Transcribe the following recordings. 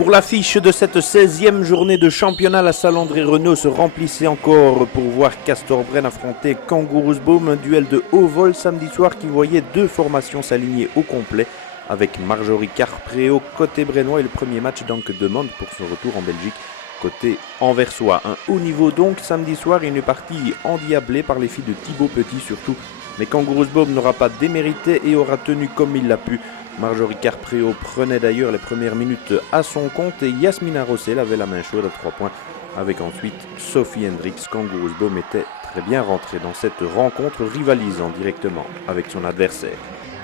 Pour l'affiche de cette 16e journée de championnat, la salle André-Renaud se remplissait encore pour voir Castorbren affronter Kangaroosboom, un duel de haut vol samedi soir qui voyait deux formations s'aligner au complet, avec Marjorie Carpréau côté brennois et le premier match d'Anke Demande pour son retour en Belgique côté anversois. Un haut niveau donc samedi soir et une partie endiablée par les filles de Thibaut Petit surtout, mais Kangaroosboom n'aura pas démérité et aura tenu comme il l'a pu. Marjorie Carpréau prenait d'ailleurs les premières minutes à son compte et Yasmina Rossel avait la main chaude à 3 points avec ensuite Sophie Hendricks. Kangaroosboom était très bien rentré dans cette rencontre, rivalisant directement avec son adversaire.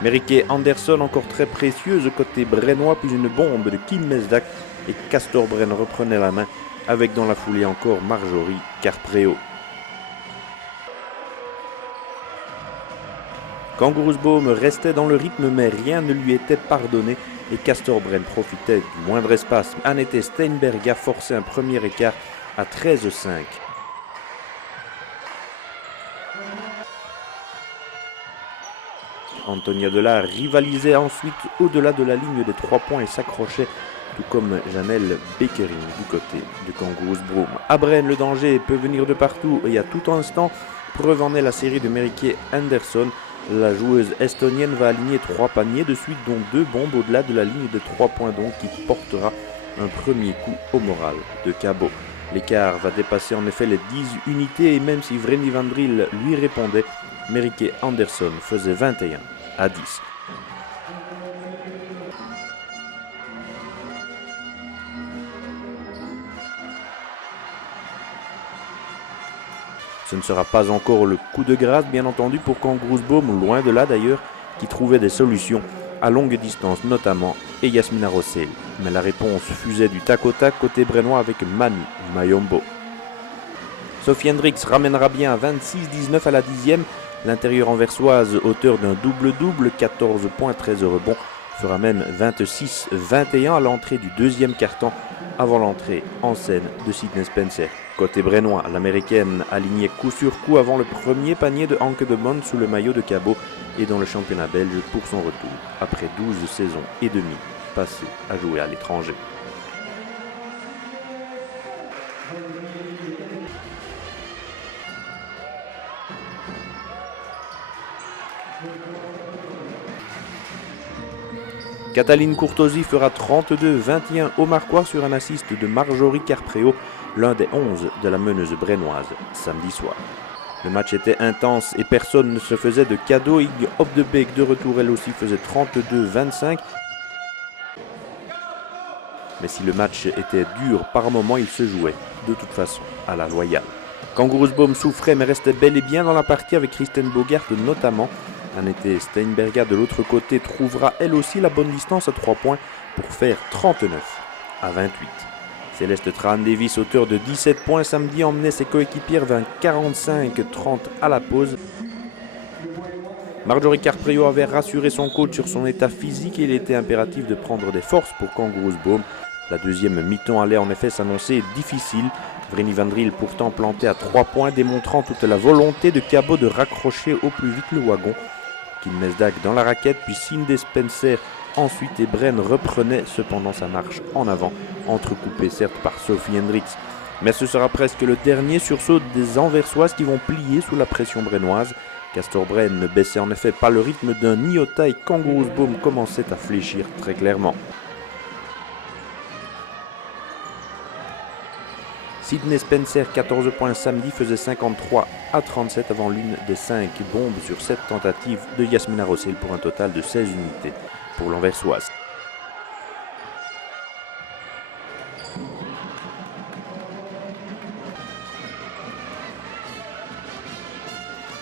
Merike Anderson encore très précieuse côté brennois, puis une bombe de Kim Mesdak et Castorbren reprenait la main avec dans la foulée encore Marjorie Carpréau. Kangaroosboom restait dans le rythme mais rien ne lui était pardonné et Castorbren profitait du moindre espace. Annette Steinberg a forcé un premier écart à 13-5. Antonia Delard rivalisait ensuite au-delà de la ligne des 3 points et s'accrochait, tout comme Janelle Bekering du côté de Kangaroosboom. À Bren, le danger peut venir de partout et à tout instant. Preuve en est la série de Merike Anderson. La joueuse estonienne va aligner 3 paniers de suite, dont 2 bombes au-delà de la ligne de 3 points donc, qui portera un premier coup au moral de Cabot. L'écart va dépasser en effet les 10 unités et même si Vreni Van Driel lui répondait, Merike Anderson faisait 21-10. Ce ne sera pas encore le coup de grâce, bien entendu, pour Kangaroosboom, loin de là d'ailleurs, qui trouvait des solutions à longue distance notamment, et Yasmina Rossel. Mais la réponse fusait du tac au tac côté brennois avec Manu Mayombo. Sophie Hendricks ramènera bien à 26-19 à la 10e. L'intérieure anversoise, auteur d'un double-double, 14 points, 13 rebonds, fera même 26-21 à l'entrée du deuxième quart-temps, avant l'entrée en scène de Sydney Spencer. Côté brennois, l'américaine alignait coup sur coup avant le premier panier de Anke Demond sous le maillot de Cabot et dans le championnat belge pour son retour, après 12 saisons et demie passées à jouer à l'étranger. Cataline Courtosi fera 32-21 au Marquois sur un assist de Marjorie Carpréau, l'un des 11 de la meneuse brennoise, samedi soir. Le match était intense et personne ne se faisait de cadeau. Ig Hopdebeek de retour, elle aussi, faisait 32-25. Mais si le match était dur par moments, il se jouait de toute façon à la loyale. Kangaroosboom souffrait mais restait bel et bien dans la partie avec Kristen Bogart notamment. Annette Steinberga de l'autre côté trouvera elle aussi la bonne distance à 3 points pour faire 39-28. Céleste Trahan-Davis, auteur de 17 points samedi, emmenait ses coéquipières vers 45-30 à la pause. Marjorie Carpréau avait rassuré son coach sur son état physique et il était impératif de prendre des forces pour Kangaroosboom. La deuxième mi-temps allait en effet s'annoncer difficile. Vreni Van Driel pourtant planté à 3 points, démontrant toute la volonté de Cabot de raccrocher au plus vite le wagon. Kim Mesdak dans la raquette, puis Sydney Spencer ensuite et Bren reprenait cependant sa marche en avant, entrecoupée certes par Sophie Hendricks. Mais ce sera presque le dernier sursaut des Anversoises qui vont plier sous la pression brennoise. Castorbren ne baissait en effet pas le rythme d'un iota et Kangaroosboom commençait à fléchir très clairement. Sydney Spencer, 14 points samedi, faisait 53-37 avant l'une des 5 bombes sur 7 tentatives de Yasmina Rossel pour un total de 16 unités pour l'Anversoise.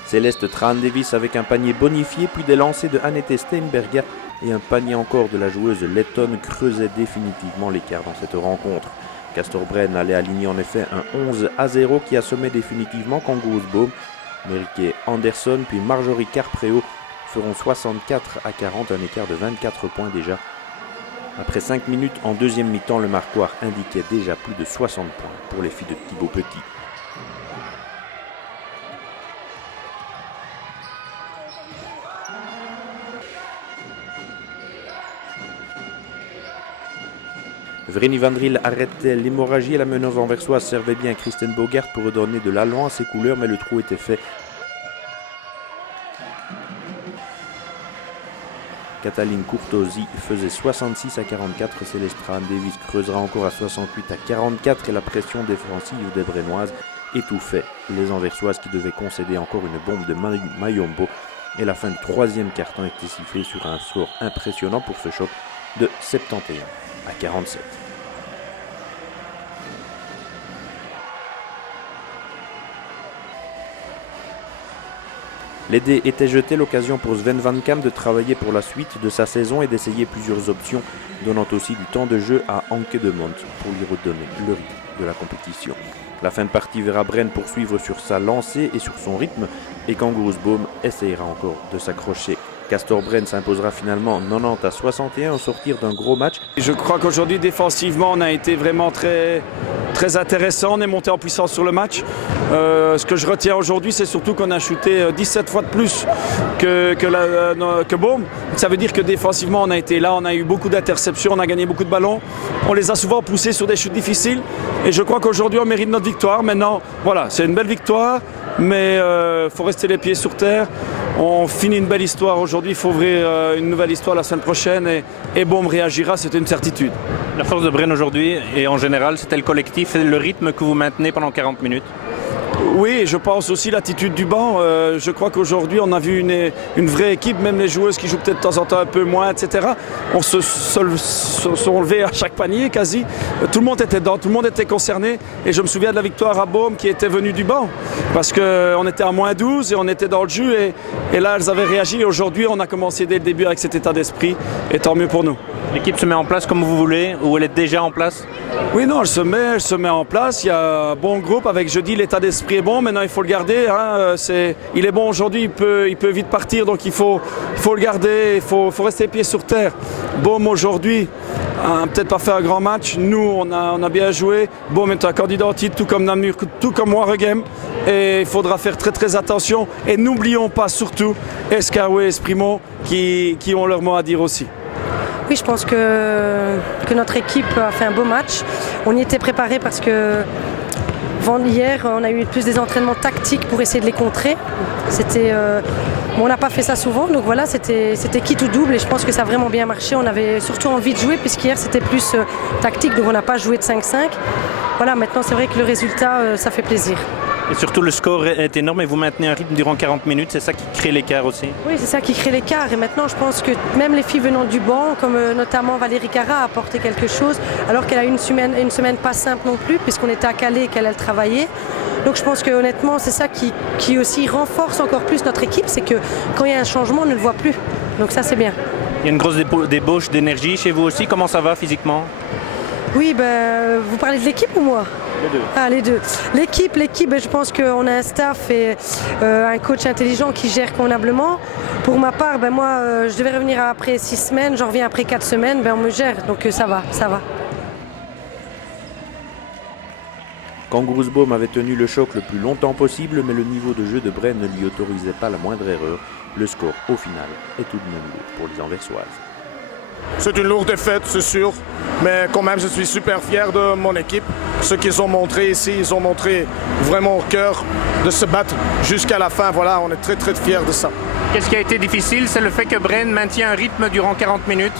Céleste Trahan-Davis avec un panier bonifié, puis des lancers de Annette Steinberga et un panier encore de la joueuse lettonne creusait définitivement l'écart dans cette rencontre. Castorbren allait aligner en effet un 11-0 qui assommait définitivement Kangaroosboom. Merike Anderson puis Marjorie Carpréau feront 64-40, un écart de 24 points déjà. Après 5 minutes en deuxième mi-temps, le marquoir indiquait déjà plus de 60 points pour les filles de Thibaut Petit. Vreni Van Driel arrêtait l'hémorragie et la manœuvre anversoise servait bien Kristen Bogart pour redonner de l'allant à ses couleurs, mais le trou était fait. Katalin Courtosi faisait 66 à 44, Céleste Davis creusera encore à 68 à 44 et la pression défensive des Brennoises étouffait les Anversoises qui devaient concéder encore une bombe de Mayombo. Et la fin du troisième quart-temps était sifflée sur un score impressionnant pour ce choc de 71 à 47. Les dés étaient jetés, l'occasion pour Sven Van Kam de travailler pour la suite de sa saison et d'essayer plusieurs options, donnant aussi du temps de jeu à Anke de Mont pour lui redonner le rythme de la compétition. La fin de partie verra Bren poursuivre sur sa lancée et sur son rythme, et Kangaroosboom essayera encore de s'accrocher. Castor Brenne s'imposera finalement 90 à 61 au sortir d'un gros match. Je crois qu'aujourd'hui défensivement on a été vraiment très intéressant, on est monté en puissance sur le match. Ce que je retiens aujourd'hui c'est surtout qu'on a shooté 17 fois de plus que Boom. Ça veut dire que défensivement on a été là, on a eu beaucoup d'interceptions, on a gagné beaucoup de ballons. On les a souvent poussés sur des chutes difficiles et je crois qu'aujourd'hui on mérite notre victoire. Maintenant voilà, c'est une belle victoire mais faut rester les pieds sur terre. On finit une belle histoire aujourd'hui, il faut ouvrir une nouvelle histoire la semaine prochaine et Boom réagira, c'est une certitude. La force de Bren aujourd'hui et en général, c'était le collectif et le rythme que vous maintenez pendant 40 minutes. Oui, je pense aussi l'attitude du banc. Je crois qu'aujourd'hui, on a vu une vraie équipe, même les joueuses qui jouent peut-être de temps en temps un peu moins, etc. On se sont levés à chaque panier quasi. Tout le monde était dedans, tout le monde était concerné. Et je me souviens de la victoire à Boom qui était venue du banc. Parce qu'on était à moins 12 et on était dans le jus. Et là, elles avaient réagi. Et aujourd'hui, on a commencé dès le début avec cet état d'esprit. Et tant mieux pour nous. L'équipe se met en place comme vous voulez ou elle est déjà en place? Oui, non, elle se met en place. Il y a un bon groupe avec, je dis, l'état d'esprit est bon. Maintenant, il faut le garder. Hein. Il est bon aujourd'hui, il peut vite partir. Donc, il faut le garder. Il faut rester pieds sur terre. Boom aujourd'hui, peut-être pas fait un grand match. Nous, on a bien joué. Boom est un candidat au titre, tout comme Namur, tout comme Waregem. Et il faudra faire très très attention. Et n'oublions pas surtout Escarwe et Esprimo qui ont leur mot à dire aussi. Oui, je pense que notre équipe a fait un beau match. On y était préparé parce que hier, on a eu plus des entraînements tactiques pour essayer de les contrer. On n'a pas fait ça souvent, donc voilà, c'était quitte ou double et je pense que ça a vraiment bien marché. On avait surtout envie de jouer puisqu'hier c'était plus tactique, donc on n'a pas joué de 5-5. Voilà, maintenant c'est vrai que le résultat, ça fait plaisir. Et surtout le score est énorme et vous maintenez un rythme durant 40 minutes, c'est ça qui crée l'écart aussi? Oui, c'est ça qui crée l'écart et maintenant je pense que même les filles venant du banc, comme notamment Valérie Cara a apporté quelque chose, alors qu'elle a eu une semaine pas simple non plus puisqu'on était à Calais et qu'elle travaillait. Donc je pense que honnêtement c'est ça qui aussi renforce encore plus notre équipe, c'est que quand il y a un changement on ne le voit plus. Donc ça c'est bien. Il y a une grosse débauche d'énergie chez vous aussi, comment ça va physiquement? Oui, vous parlez de l'équipe ou moi? Les deux. Ah, les deux. L'équipe, je pense qu'on a un staff et un coach intelligent qui gère convenablement. Pour ma part, moi, je devais revenir après 6 semaines, j'en reviens après 4 semaines, on me gère, donc ça va. Kangaroosboom avait tenu le choc le plus longtemps possible, mais le niveau de jeu de Bren ne lui autorisait pas la moindre erreur. Le score, au final, est tout de même lourd pour les Anversoises. C'est une lourde défaite, c'est sûr, mais quand même je suis super fier de mon équipe. Ce qu'ils ont montré ici, ils ont montré vraiment au cœur de se battre jusqu'à la fin. Voilà, on est très très fiers de ça. Qu'est-ce qui a été difficile? C'est le fait que Bren maintient un rythme durant 40 minutes?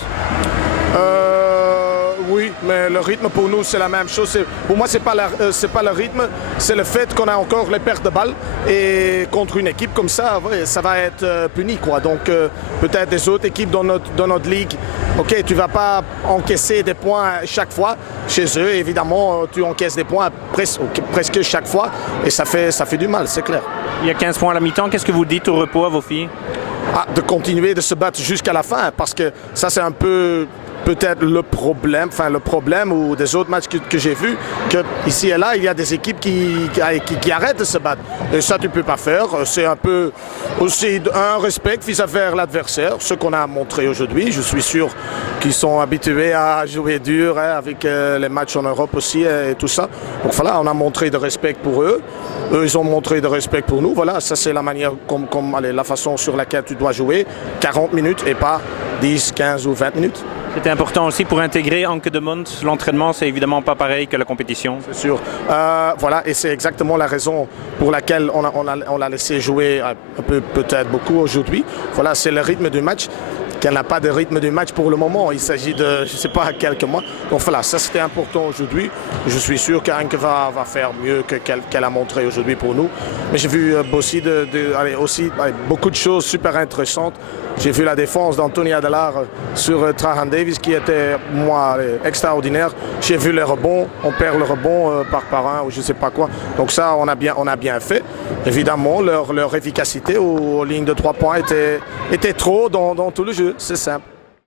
Oui, mais le rythme pour nous c'est la même chose. Pour moi c'est pas le rythme, c'est le fait qu'on a encore les pertes de balles et contre une équipe comme ça, ouais, ça va être puni quoi. Donc peut-être des autres équipes dans notre ligue, ok, tu vas pas encaisser des points chaque fois. Chez eux évidemment tu encaisses des points presque chaque fois et ça fait du mal, c'est clair. Il y a 15 points à la mi-temps, qu'est-ce que vous dites au repos à vos filles? De continuer de se battre jusqu'à la fin parce que ça c'est un peu peut-être le problème ou des autres matchs que j'ai vus, que ici et là, il y a des équipes qui arrêtent de se battre. Et ça, tu ne peux pas faire. C'est un peu aussi un respect vis-à-vis de l'adversaire, ce qu'on a montré aujourd'hui. Je suis sûr qu'ils sont habitués à jouer dur avec les matchs en Europe aussi et tout ça. Donc voilà, on a montré de respect pour eux. Eux, ils ont montré de respect pour nous. Voilà, ça c'est la manière, la façon sur laquelle tu dois jouer. 40 minutes et pas 10, 15 ou 20 minutes. C'était important aussi pour intégrer Anke de Mont. L'entraînement, c'est évidemment pas pareil que la compétition. C'est sûr. Voilà, et c'est exactement la raison pour laquelle on l'a laissé jouer un peu, peut-être beaucoup aujourd'hui. Voilà, c'est le rythme du match. Qu'elle n'a pas de rythme du match pour le moment. Il s'agit de, je ne sais pas, quelques mois. Donc voilà, ça c'était important aujourd'hui. Je suis sûr qu'Anke va faire mieux qu'elle a montré aujourd'hui pour nous. Mais j'ai vu aussi, beaucoup de choses super intéressantes. J'ai vu la défense d'Anthony Adelar sur Trahan Davies qui était, moi, extraordinaire. J'ai vu les rebonds. On perd le rebond par un ou je ne sais pas quoi. Donc ça, on a bien fait. Évidemment, leur efficacité aux lignes de 3 points était trop dans tout le jeu. C'est simple.